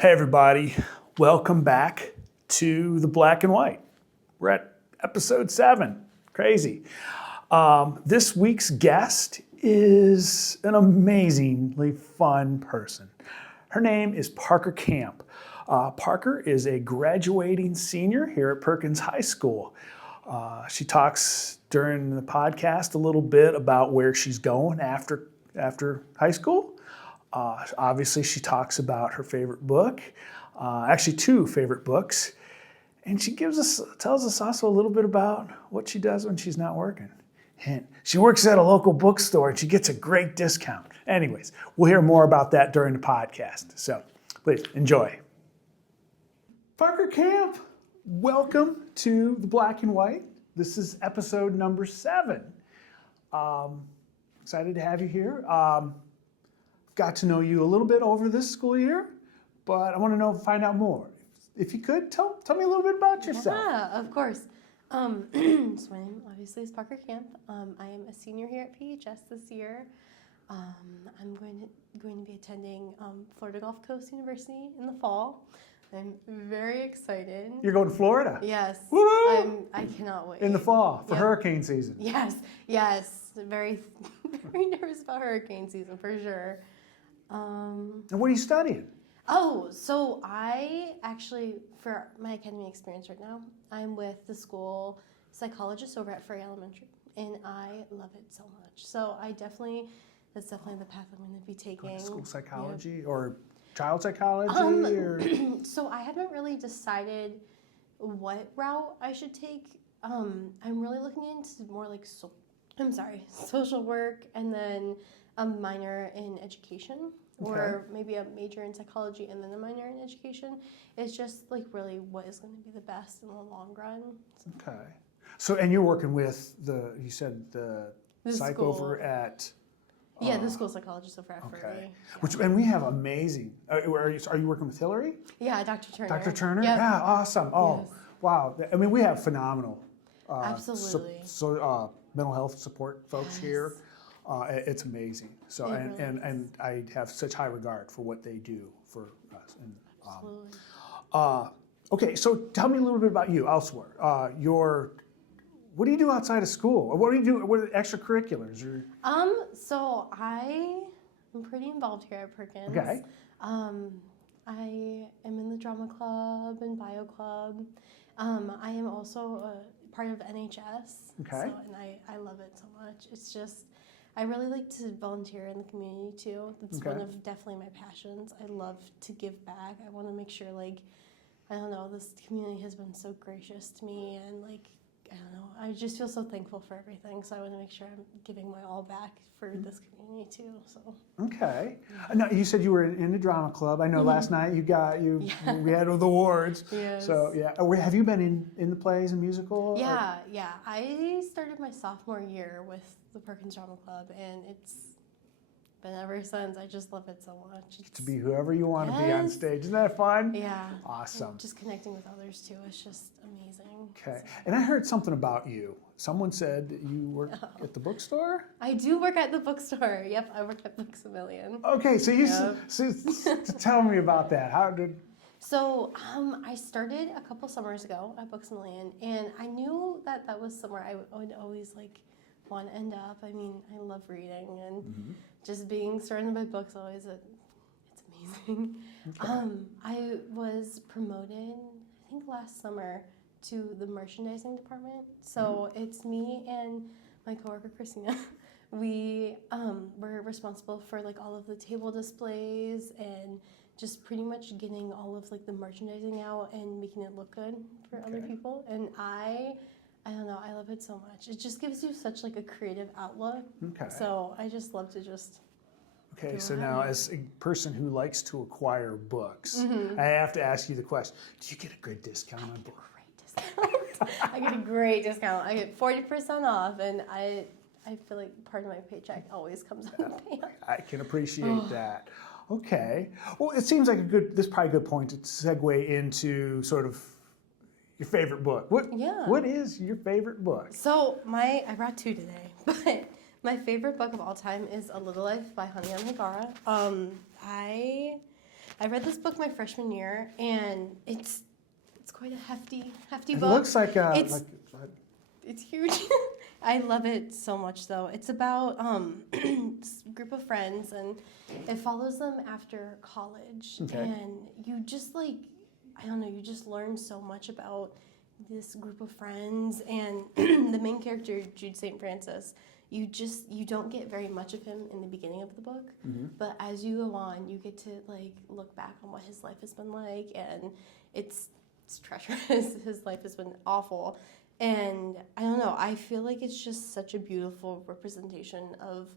Hey everybody, welcome back to the Black and White. We're at episode 7, crazy. This week's guest is an amazingly fun person. Her name is Parker Camp. Parker is a graduating senior here at Perkins High School. She talks during the podcast a little bit about where she's going after high school. Obviously, she talks about her favorite book, actually 2 favorite books, and she tells us also a little bit about what she does when she's not working. Hint, she works at a local bookstore and she gets a great discount. Anyways, we'll hear more about that during the podcast. So please enjoy. Parker Camp, welcome to the Black and White. This is episode number 7. Excited to have you here. Got to know you a little bit over this school year, but I want to find out more. If you could, tell me a little bit about yourself. Yeah, of course. So my name obviously is Parker Camp. I am a senior here at PHS this year. I'm going to be attending Florida Gulf Coast University in the fall. I'm very excited. You're going to Florida? Yes. Woo-hoo! I cannot wait. In the fall for hurricane season. Yes. Very nervous about hurricane season for sure. And what are you studying? Oh, so I actually, for my academy experience right now, I'm with the school psychologist over at Ferry Elementary, and I love it so much. So that's definitely the path I'm going to be taking. School psychology or child psychology? So I haven't really decided what route I should take. I'm really looking into more like social work, and then a minor in education. Or maybe a major in psychology and then a minor in education. It's just like really what is going to be the best in the long run. Okay. So, and you're working with the psych school. over at... the school psychologist over at Ferry. Yeah. And we have amazing... Are you working with Hillary? Yeah, Dr. Turner. Dr. Turner? Yep. Yeah, awesome. Oh, yes. We have phenomenal Absolutely. Mental health support folks here. It's amazing. So and I have such high regard for what they do for us. And, Absolutely. Okay, so tell me a little bit about you elsewhere. What do you do outside of school? Or what do you do? What are the extracurriculars? So I am pretty involved here at Perkins. Okay. I am in the drama club and bio club. I am also a part of NHS. Okay. And I love it so much. It's just, I really like to volunteer in the community too. It's one of definitely my passions. I love to give back. I want to make sure this community has been so gracious to me, and I just feel so thankful for everything. So I want to make sure I'm giving my all back for this community too. So. Okay. Now you said you were in the drama club. I know last night we had the awards. Yes. So have you been in the plays and musical? Yeah. I started my sophomore year with the Perkins Drama Club, and it's been ever since. I just love it so much. To be whoever you want to be on stage. Isn't that fun? Yeah. Awesome. And just connecting with others too. It's just amazing. Okay. And I heard something about you. Someone said that you work at the bookstore? I do work at the bookstore. Yep, I work at Books A Million. Okay, so tell me about that. So I started a couple summers ago at Books A Million, and I knew that was somewhere I would always want to end up. I mean, I love reading, and just being surrounded by books always it's amazing. Okay. I was promoted, I think last summer, to the merchandising department. So it's me and my coworker Christina. We were responsible for all of the table displays and just pretty much getting all of the merchandising out and making it look good for other people. And I don't know, I love it so much. It just gives you such a creative outlook. Okay. So I just love to just. Okay, so now as a person who likes to acquire books, I have to ask you the question: do you get a good discount on books? I get a great discount. I get 40% off, and I feel like part of my paycheck always comes out of pay. I can appreciate that. Okay. Well, it seems like this is probably a good point to segue into sort of your favorite book. What is your favorite book? So I brought 2 today, but my favorite book of all time is A Little Life by Hanya Yanagihara. I read this book my freshman year, and it's quite a hefty It book. looks like a... It's huge. I love it so much, though. It's about this group of friends, and it follows them after college. Okay. And you just I don't know, you just learn so much about this group of friends. And the main character, Jude St. Francis, you don't get very much of him in the beginning of the book. Mm-hmm. But as you go on, you get to look back on what his life has been like, and it's treacherous. His life has been awful. And I don't know, I feel like it's just such a beautiful representation of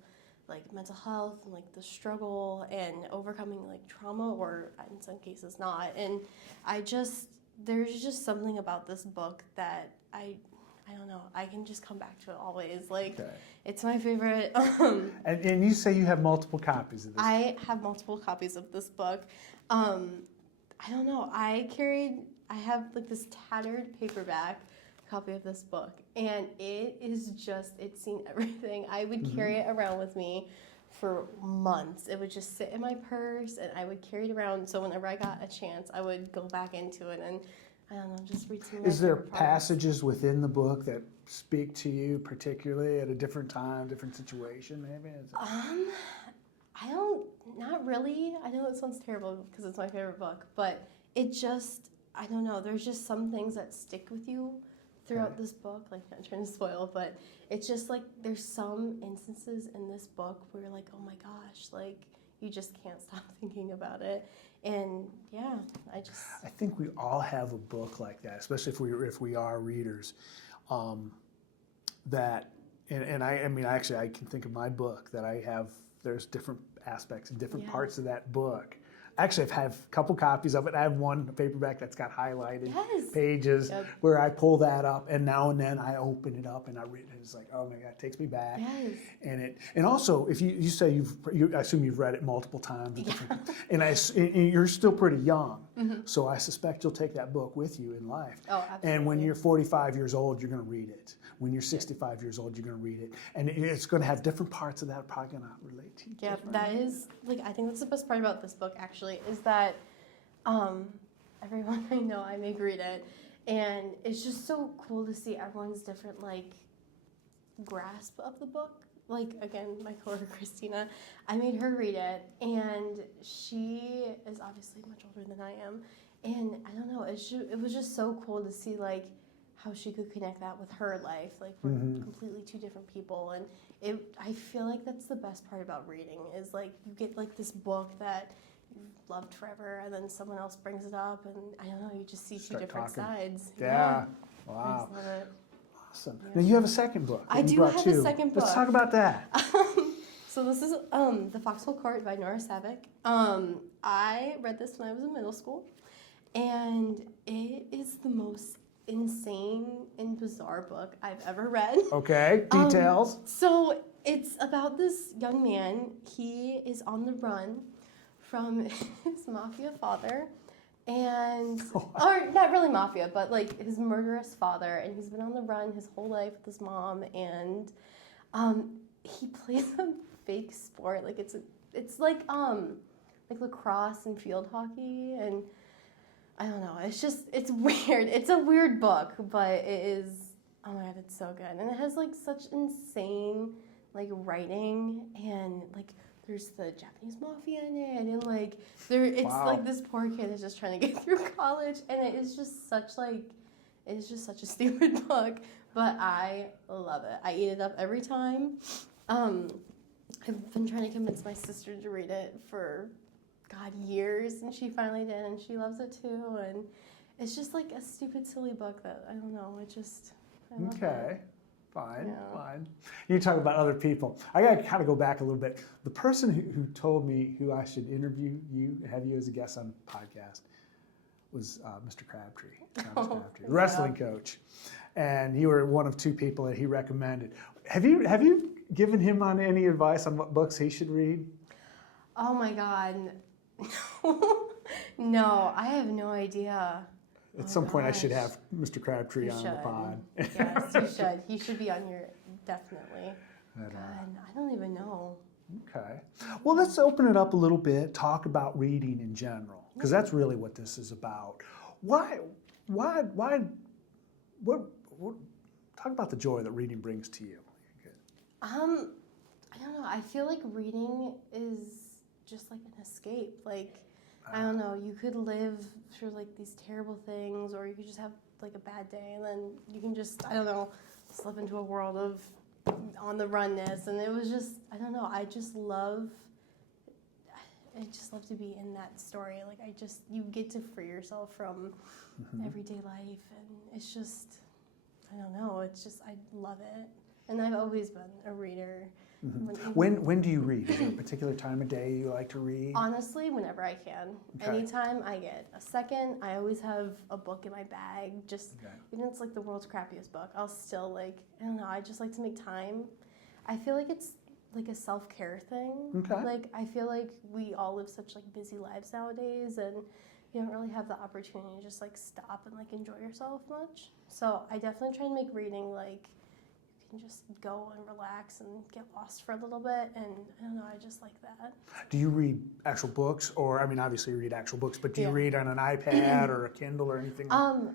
mental health and the struggle and overcoming trauma, or in some cases not. And there's just something about this book that I don't know, I can just come back to it always. It's my favorite. And you say you have multiple copies of this. I have multiple copies of this book. I don't know, I have this tattered paperback copy of this book, and it's seen everything. I would carry it around with me for months. It would just sit in my purse, and I would carry it around, so whenever I got a chance, I would go back into it and, I don't know, just read some of my Is there favorite parts. passages within the book that speak to you particularly at a different time, different situation maybe? Not really. I know it sounds terrible because it's my favorite book, but I don't know, there's just some things that stick with you throughout this book. Not trying to spoil, but it's just there's some instances in this book where you're oh my gosh, you just can't stop thinking about it. And yeah, I think we all have a book like that, especially if we are readers. That and I mean I can think of my book that I have. There's different aspects and different parts of that book. Actually, I've had a couple copies of it. I have one paperback that's got highlighted pages where I pull that up, and now and then I open it up and I read it. And it's oh my God, it takes me back. Yes. And also, if you say I assume you've read it multiple times, and you're still pretty young, so I suspect you'll take that book with you in life. Oh, absolutely. And when you're 45 years old, you're going to read it. When you're 65 years old, you're going to read it, and it's going to have different parts of that probably going to relate to you. Yeah, that is I think that's the best part about this book actually, is that everyone I know, I make read it, and it's just so cool to see everyone's different grasp of the book. Again, my coworker Christina, I made her read it, and she is obviously much older than I am, and I don't know, it was just so cool to see how she could connect that with her life. We're completely two different people, and I feel that's the best part about reading is you get this book that you've loved forever, and then someone else brings it up, and I don't know, you just see two different sides. Yeah. I Wow. just love it. Awesome. Yeah. Now you have a second book. I do have a second book. Let's talk about that. So this is The Foxhole Court by Nora Sakavic. I read this when I was in middle school, and it is the most insane and bizarre book I've ever read. Okay, details. So it's about this young man. He is on the run from his mafia father, and or not really mafia, but his murderous father, and he's been on the run his whole life with his mom, and he plays a fake sport. It's like lacrosse and field hockey, and I don't know. It's weird. It's a weird book, but it is, oh my God, it's so good. And it has such insane writing, and there's the Japanese mafia in it, and Wow. this poor kid is just trying to get through college, and it is just such a stupid book, but I love it. I eat it up every time. I've been trying to convince my sister to read it for years, and she finally did, and she loves it too, and it's just a stupid, silly book that, I don't know, I love it. Fine, Yeah. fine. You talk about other people. I got to kind of go back a little bit. The person who told me who I should interview you, have you as a guest on the podcast, was Mr. Crabtree, Thomas Crabtree, the wrestling coach, and you were one of two people that he recommended. Have you given him on any advice on what books he should read? Oh my God. No, I have no idea. At some point, I should have Mr. Crabtree on the pod. Yes, you should. He should be on here, definitely. God, I don't even know. Okay. Well, let's open it up a little bit, talk about reading in general, because that's really what this is about. Why, what, talk about the joy that reading brings to you. I don't know. I feel like reading is just like an escape. Like, I don't know, you could live through like these terrible things, or you could just have like a bad day, and then you can just, I don't know, slip into a world of on the runness. And it was just, I don't know, I just love to be in that story. Like, you get to free yourself from everyday life, and it's just, I don't know, it's just, I love it. And I've always been a reader. When do you read? Is there a particular time of day you like to read? Honestly, whenever I can. Okay. Anytime I get a second, I always have a book in my bag. Just, even if it's like the world's crappiest book, I'll still like, I don't know, I just like to make time. I feel like it's like a self-care thing. Okay. Like, I feel like we all live such like busy lives nowadays, and you don't really have the opportunity to just like stop and like enjoy yourself much. So I definitely try and make reading like, you can just go and relax and get lost for a little bit, and I don't know, I just like that. Do you read actual books, or I mean, obviously you read actual books, but do you read on an iPad or a Kindle or anything? I've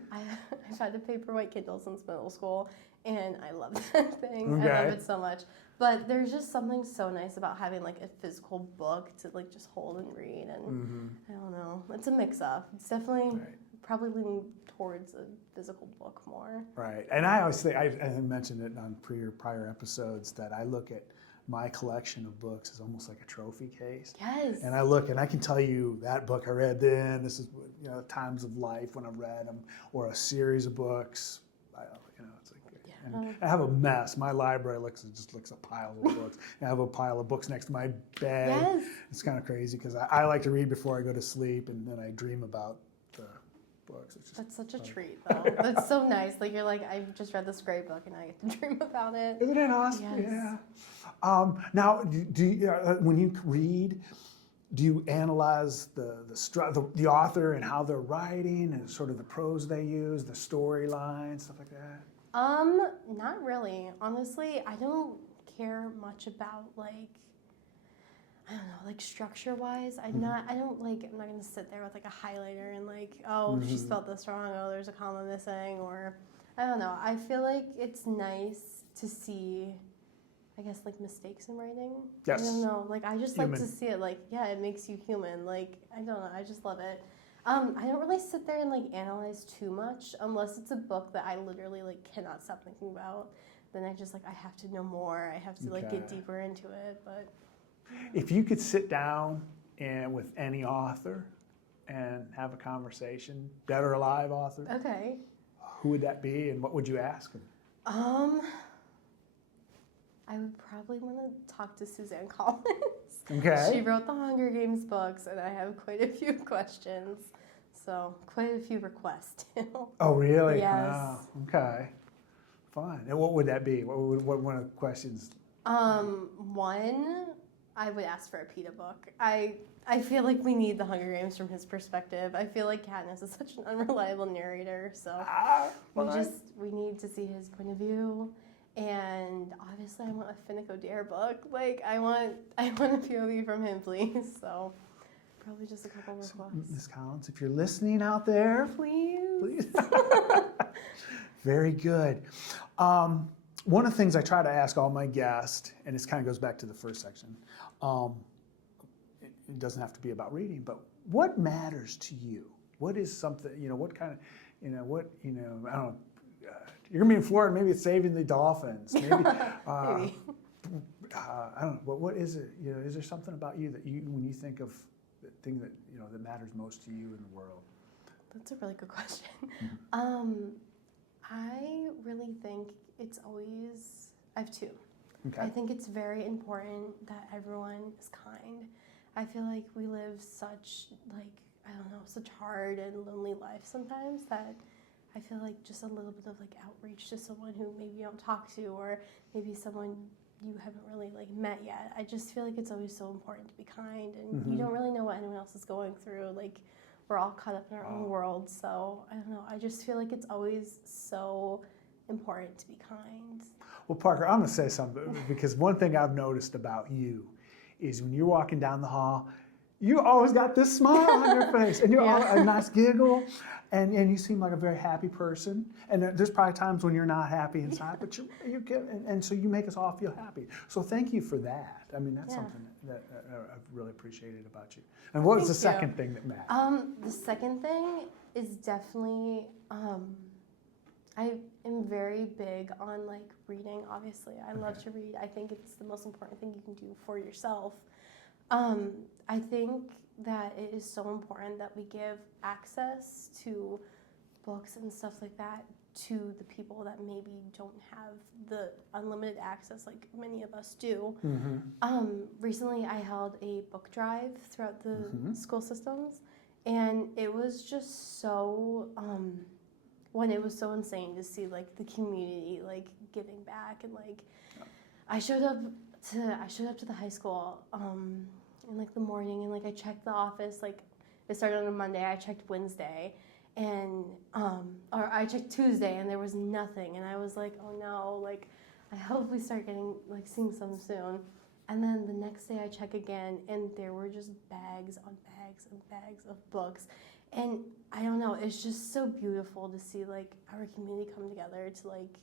had a Paperwhite Kindle since middle school, and I love that thing. Okay. I love it so much. But there's just something so nice about having like a physical book to like just hold and read, and I don't know, it's a mix-up. It's definitely probably leaning towards a physical book more. Right, and I always think, I mentioned it on prior episodes, that I look at my collection of books as almost like a trophy case. Yes. And I look, and I can tell you that book I read then, this is, times of life when I read them, or a series of books. It's like, and I have a mess. My library just looks like piles of books. And I have a pile of books next to my bed. Yes. It's kind of crazy because I like to read before I go to sleep, and then I dream about the books. That's such a treat, though. That's so nice. Like, you're like, I just read this great book, and I get to dream about it. Isn't it awesome? Yes. Yeah. Now, do you, when you read, do you analyze the author and how they're writing, and sort of the prose they use, the storyline, stuff like that? Not really. Honestly, I don't care much about like, I don't know, like structure-wise. I'm not gonna sit there with like a highlighter and like, oh, she spelled this wrong, oh, there's a comma missing, or I don't know. I feel like it's nice to see, I guess, like mistakes in writing. Yes. I don't know. Like, I just Human. like to see it. Like, yeah, it makes you human. Like, I don't know. I just love it. I don't really sit there and like analyze too much unless it's a book that I literally like cannot stop thinking about. Then I have to know more. I have to like get deeper into it. But if you could sit down with any author and have a conversation, dead or alive author, okay. who would that be, and what would you ask them? I would probably want to talk to Suzanne Collins. Okay. She wrote the Hunger Games books, and I have quite a few questions. So, quite a few requests, too. Oh, really? Yes. Wow. Okay. Fine. And what would that be? What one of the questions? One, I would ask for a PETA book. I feel like we need the Hunger Games from his perspective. I feel like Katniss is such an unreliable narrator, so we need to see his point of view. And obviously, I want a Finnick Odair book. Like, I want a POV from him, please. So, probably just a couple requests. Ms. Collins, if you're listening out there, please. Very good. One of the things I try to ask all my guests, and this kind of goes back to the first section, it doesn't have to be about reading, but what matters to you? What is something, what kind of, I don't know, you're gonna be in Florida, maybe it's saving the dolphins. Maybe, Maybe. I don't know, what is it? Is there something about you that when you think of the thing that, that matters most to you in the world? That's a really good question. I really think it's always, I have two. Okay. I think it's very important that everyone is kind. I feel like we live such, such hard and lonely lives sometimes that I feel like just a little bit of like outreach to someone who maybe you don't talk to, or maybe someone you haven't really like met yet. I just feel like it's always so important to be kind, and you don't really know what anyone else is going through. Like, we're all caught up in our own world, so I don't know. I just feel like it's always so important to be kind. Well, Parker, I'm going to say something, because one thing I've noticed about you is when you're walking down the hall, you always got this smile on your face, and you're a nice giggle, and you seem like a very happy person. And there's probably times when you're not happy inside, but you get, and so you make us all feel happy. So thank you for that. I mean, that's something that I've really appreciated about you. And what was the second thing that mattered? The second thing is definitely, I am very big on like reading. Obviously, I love to read. I think it's the most important thing you can do for yourself. I think that it is so important that we give access to books and stuff like that to the people that maybe don't have the unlimited access like many of us do. Recently, I held a book drive throughout the school systems, and it was just so, it was so insane to see like the community like giving back, and like I showed up to the high school in like the morning, and like I checked the office, like it started on a Monday, I checked Wednesday, and or I checked Tuesday, and there was nothing, and I was like, oh no, like I hope we start seeing some soon. And then the next day I check again, and there were just bags on bags and bags of books. And I don't know, it's just so beautiful to see like our community come together to like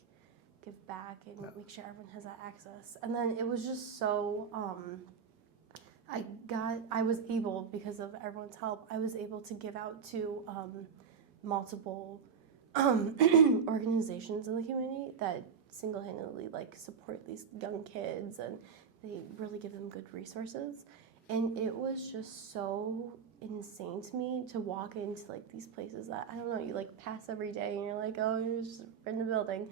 give back and make sure everyone has that access. And then it was just so, I was able, because of everyone's help, I was able to give out to multiple organizations in the community that single-handedly like support these young kids, and they really give them good resources. And it was just so insane to me to walk into like these places that, I don't know, you like pass every day and you're like, oh, you're just in the building.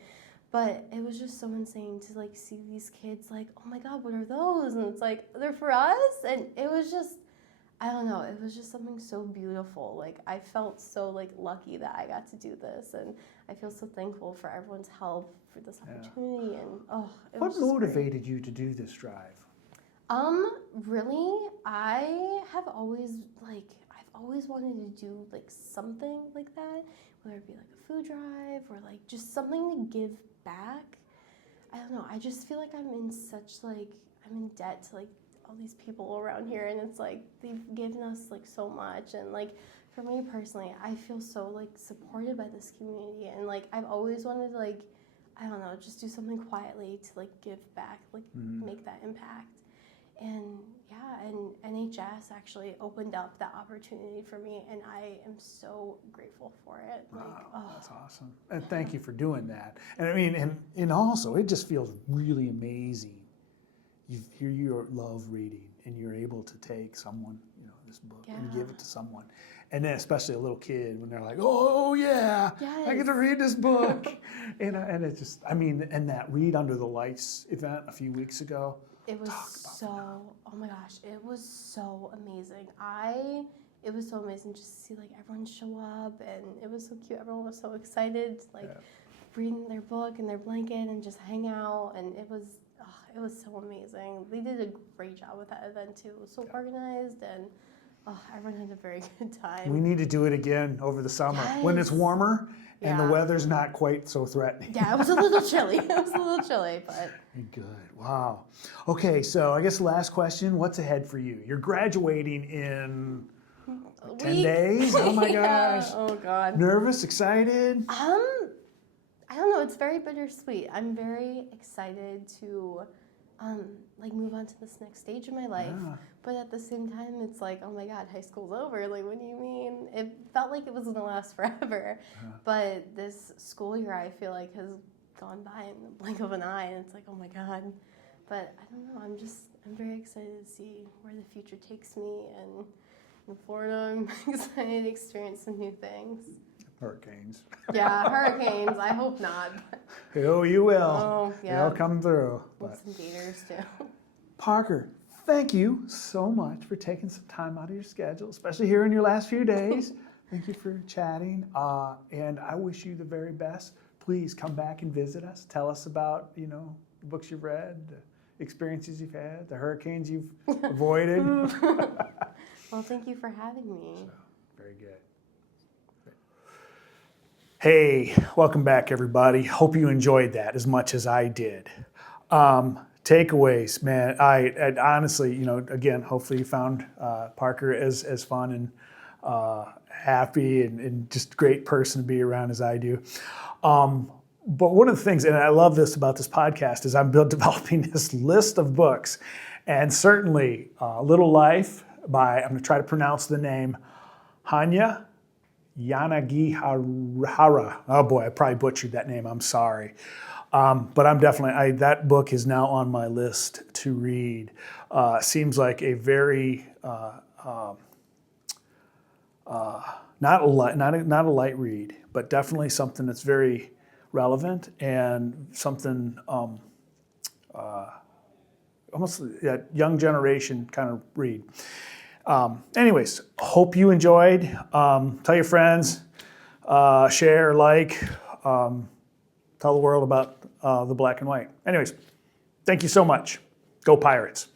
But it was just so insane to like see these kids like, oh my God, what are those? And it's like, they're for us? And it was just, I don't know, it was just something so beautiful. Like I felt so like lucky that I got to do this, and I feel so thankful for everyone's help for this opportunity. And what motivated you to do this drive? Really, I've always wanted to do like something like that, whether it be like a food drive or like just something to give back. I don't know, I just feel like I'm in debt to like all these people around here, and it's like they've given us like so much, and like for me personally, I feel so like supported by this community, and like I've always wanted to like, I don't know, just do something quietly to like give back, like make that impact. And and NHS actually opened up that opportunity for me, and I am so grateful for it. That's awesome. And thank you for doing that. And I mean, and also, it just feels really amazing. You love reading, and you're able to take someone, this book, and give it to someone. And then especially a little kid, when they're like, oh yeah, I get to read this book. and it's just, I mean, and that Read Under the Lights event a few weeks ago, it was oh my gosh, it was so amazing. It was so amazing just to see like everyone show up, and it was so cute. Everyone was so excited to like reading their book and their blanket and just hang out, and it was so amazing. They did a great job with that event too. It was so organized, and everyone had a very good time. We need to do it again over the summer when it's warmer and the weather's not quite so threatening. Yeah, it was a little chilly. But good. Wow. Okay, so I guess the last question, what's ahead for you? You're graduating in 10 days? Oh my gosh. Oh God. Nervous? Excited? I don't know. It's very bittersweet. I'm very excited to move on to this next stage of my life. But at the same time, it's like, oh my God, high school's over. Like, what do you mean? It felt like it was going to last forever. But this school year, I feel like, has gone by in the blink of an eye. And it's like, oh my God. But I don't know. I'm very excited to see where the future takes me. And in Florida, I'm excited to experience some new things. Hurricanes. Yeah, hurricanes. I hope not. Oh, you will. Oh, yeah. They'll come through. With some gators, too. Parker, thank you so much for taking some time out of your schedule, especially here in your last few days. Thank you for chatting. And I wish you the very best. Please come back and visit us. Tell us about, the books you've read, the experiences you've had, the hurricanes you've avoided. Well, thank you for having me. Very good. Hey, welcome back, everybody. Hope you enjoyed that as much as I did. takeaways, man. I honestly, again, hopefully you found Parker as fun and happy and just great person to be around as I do. But one of the things, and I love this about this podcast, is I'm developing this list of books, and certainly Little Life by, I'm going to try to pronounce the name, Hanya Yanagihara. Oh boy, I probably butchered that name. I'm sorry. But I'm definitely, that book is now on my list to read. Seems like a very, not a light read, but definitely something that's very relevant and something almost young generation kind of read. Anyways, hope you enjoyed. Tell your friends, share, like, tell the world about the black and white. Anyways, thank you so much. Go Pirates.